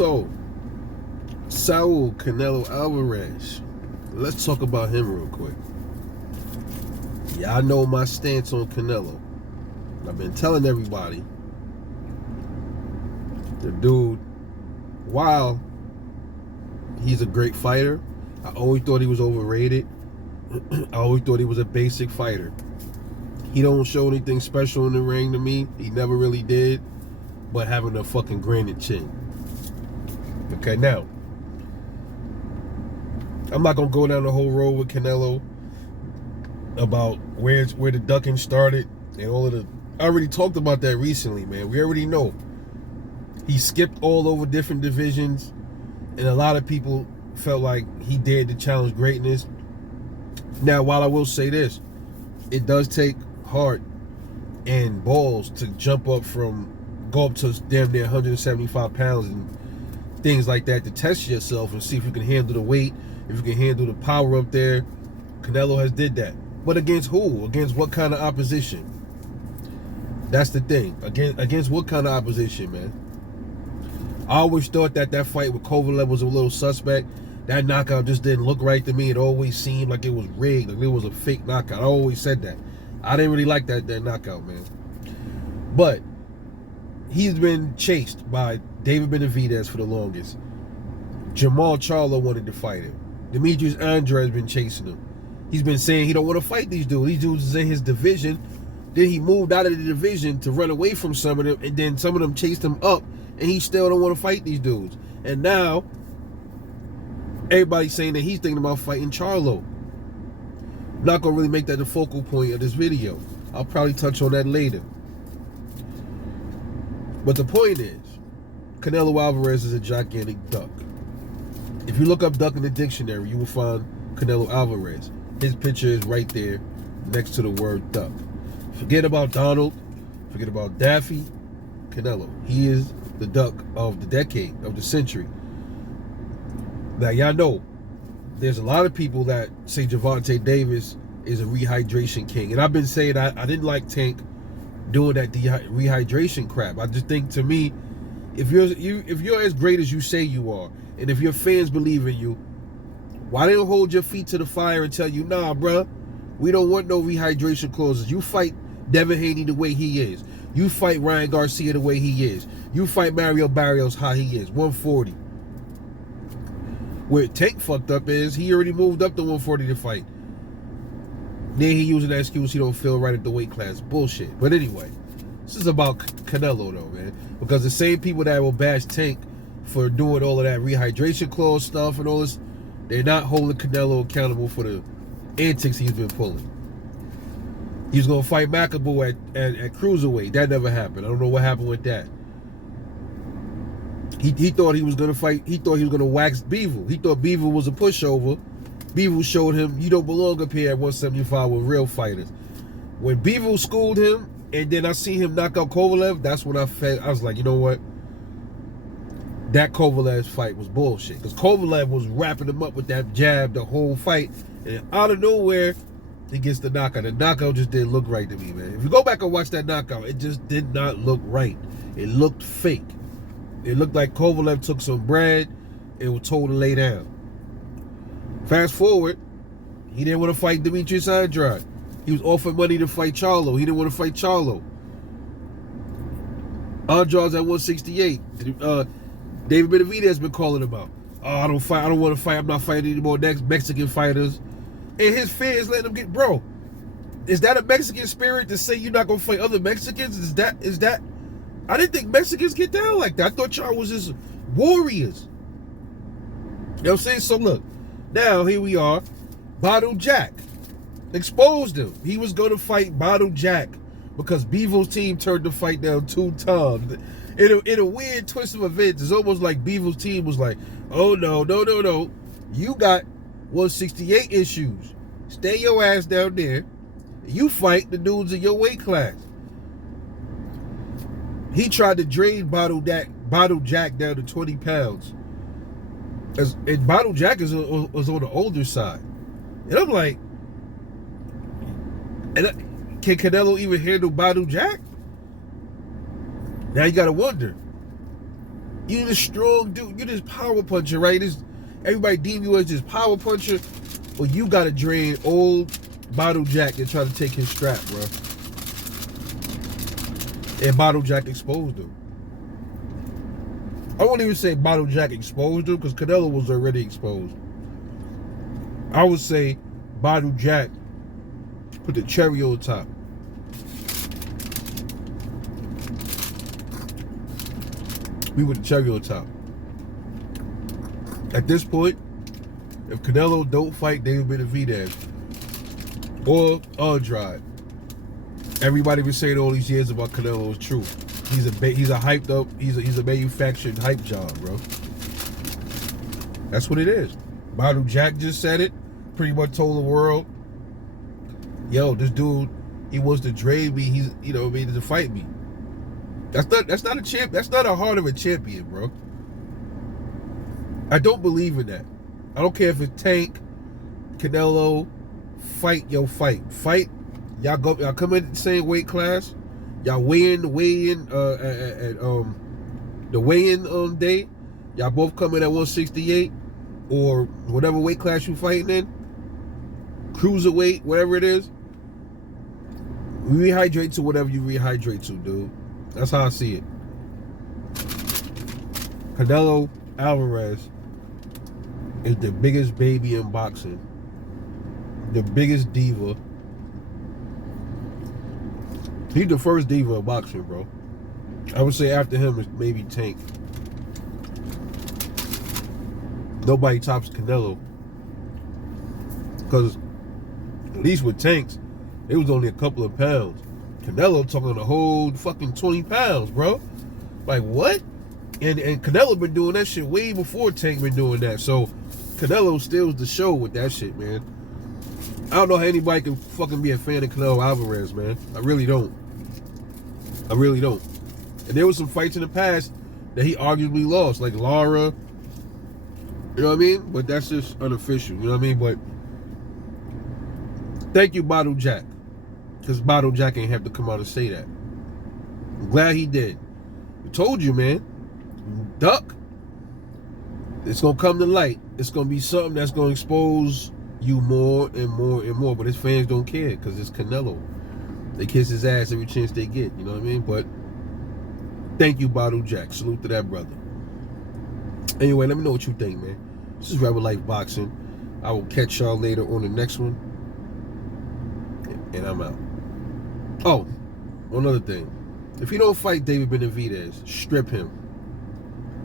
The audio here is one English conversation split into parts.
So, Saul Canelo Alvarez. Let's talk about him real quick. Yeah, I know my stance on Canelo. I've been telling everybody, the dude, while he's a great fighter, I always thought he was overrated. I always thought he was a basic fighter. He don't show anything special in the ring to me. He never really did. But having a fucking granite chin. Okay, now, I'm not gonna go down the whole road with Canelo about where the ducking started and all of the. I already talked about that recently, man. We already know he skipped all over different divisions, and a lot of people felt like he dared to challenge greatness. Now, while I will say this, it does take heart and balls to go up to damn near 175 pounds and things like that to test yourself and see if you can handle the weight, if you can handle the power up there. Canelo has did that. But against who? Against what kind of opposition? That's the thing. Against what kind of opposition, man? I always thought that fight with Kovalev was a little suspect. That knockout just didn't look right to me. It always seemed like it was rigged, like it was a fake knockout. I always said that. I didn't really like that knockout, man. But he's been chased by David Benavidez for the longest. Jamal Charlo wanted to fight him. Demetrius Andrade has been chasing him. He's been saying he don't want to fight these dudes. These dudes is in his division. Then he moved out of the division to run away from some of them, and then some of them chased him up, and he still don't want to fight these dudes. And now, everybody's saying that he's thinking about fighting Charlo. I'm not going to really make that the focal point of this video. I'll probably touch on that later. But the point is, Canelo Alvarez is a gigantic duck. If you look up duck in the dictionary, you will find Canelo Alvarez. His picture is right there next to the word duck. Forget about Donald. Forget about Daffy. Canelo. He is the duck of the decade, of the century. Now, y'all know, there's a lot of people that say Gervonta Davis is a rehydration king. And I've been saying I didn't like Tank doing that rehydration crap. I just think, to me, if you're as great as you say you are, and if your fans believe in you, why they don't hold your feet to the fire and tell you, nah, bruh, we don't want no rehydration clauses. You fight Devin Haney the way he is. You fight Ryan Garcia the way he is. You fight Mario Barrios how he is, 140. Where Tank fucked up is he already moved up to 140 to fight. Then he using that excuse he don't feel right at the weight class. Bullshit. But anyway, this is about Canelo though, man. Because the same people that will bash Tank for doing all of that rehydration clause stuff and all this, they're not holding Canelo accountable for the antics he's been pulling. He was going to fight Makabu at cruiserweight. That never happened. I don't know what happened with that. He thought he was going to fight. He thought he was going to wax Bivol. He thought Bivol was a pushover. Bivol showed him, you don't belong up here at 175 with real fighters. When Bivol schooled him, and then I seen him knock out Kovalev, that's when I was like, you know what? That Kovalev fight was bullshit. Because Kovalev was wrapping him up with that jab the whole fight. And out of nowhere, he gets the knockout. The knockout just didn't look right to me, man. If you go back and watch that knockout, it just did not look right. It looked fake. It looked like Kovalev took some bread and was told to lay down. Fast forward, he didn't want to fight Demetrius Andrade. He was offered money to fight Charlo. He didn't want to fight Charlo. Andrade's at 168. David Benavidez has been calling him out. Oh, I don't want to fight. I'm not fighting any more next Mexican fighters. And his fans letting him get, bro. Is that a Mexican spirit to say you're not gonna fight other Mexicans? Is that? I didn't think Mexicans get down like that. I thought y'all was just warriors. You know what I'm saying? So look, now here we are. Badou Jack exposed him. He was gonna fight Badou Jack because Bivol's team turned the fight down 2 times. In a weird twist of events, it's almost like Bivol's team was like, oh no. You got 168 issues. Stay your ass down there. You fight the dudes in your weight class. He tried to drain Badou Jack down to 20 pounds. And Badou Jack was on the older side. And I'm like, can Canelo even handle Badou Jack? Now you gotta wonder, You're this strong dude. You're this power puncher, right? Everybody deem you as this power puncher. Well, you got to drain old Badou Jack and try to take his strap, bro. And Badou Jack exposed him. I won't even say Badou Jack exposed him because Canelo was already exposed. I would say Badou Jack put the cherry on top. We put the cherry on top. At this point, if Canelo don't fight David Benavidez or Andrade, everybody been saying all these years about Canelo is true. He's a hyped up, he's a manufactured hype job, bro. That's what it is. Badou Jack just said it. Pretty much told the world, yo, this dude, he wants to drain me. He's, to fight me. That's not a champ. That's not a heart of a champion, bro. I don't believe in that. I don't care if it's Tank, Canelo, fight. Y'all come in the same weight class. Y'all weigh in at the weigh-in day. Y'all both come in at 168 or whatever weight class you fighting in. Cruiserweight, whatever it is. Rehydrate to whatever you rehydrate to, dude. That's how I see it. Canelo Alvarez is the biggest baby in boxing. The biggest diva. He's the first diva of boxing, bro. I would say after him is maybe Tank. Nobody tops Canelo. Because at least with Tanks, it was only a couple of pounds. Canelo talking a whole fucking 20 pounds, bro. Like, what? And Canelo been doing that shit way before Tank been doing that. So, Canelo steals the show with that shit, man. I don't know how anybody can fucking be a fan of Canelo Alvarez, man. I really don't. I really don't. And there was some fights in the past that he arguably lost, like Lara. You know what I mean? But that's just unofficial, you know what I mean? But thank you, Badou Jack. Because Badou Jack ain't have to come out and say that. I'm glad he did. I told you, man. Duck. It's going to come to light. It's going to be something that's going to expose you more and more and more. But his fans don't care because it's Canelo. They kiss his ass every chance they get. You know what I mean? But thank you, Badou Jack. Salute to that brother. Anyway, let me know what you think, man. This is Rebel Life Boxing. I will catch y'all later on the next one. And I'm out. Oh, one other thing. If he don't fight David Benavidez, strip him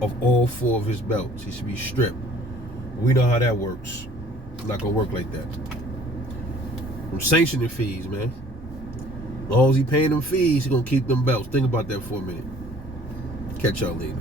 of all 4 of his belts. He should be stripped. We know how that works. It's not going to work like that. From sanctioning fees, man. As long as he paying them fees, he going to keep them belts. Think about that for a minute. Catch y'all later.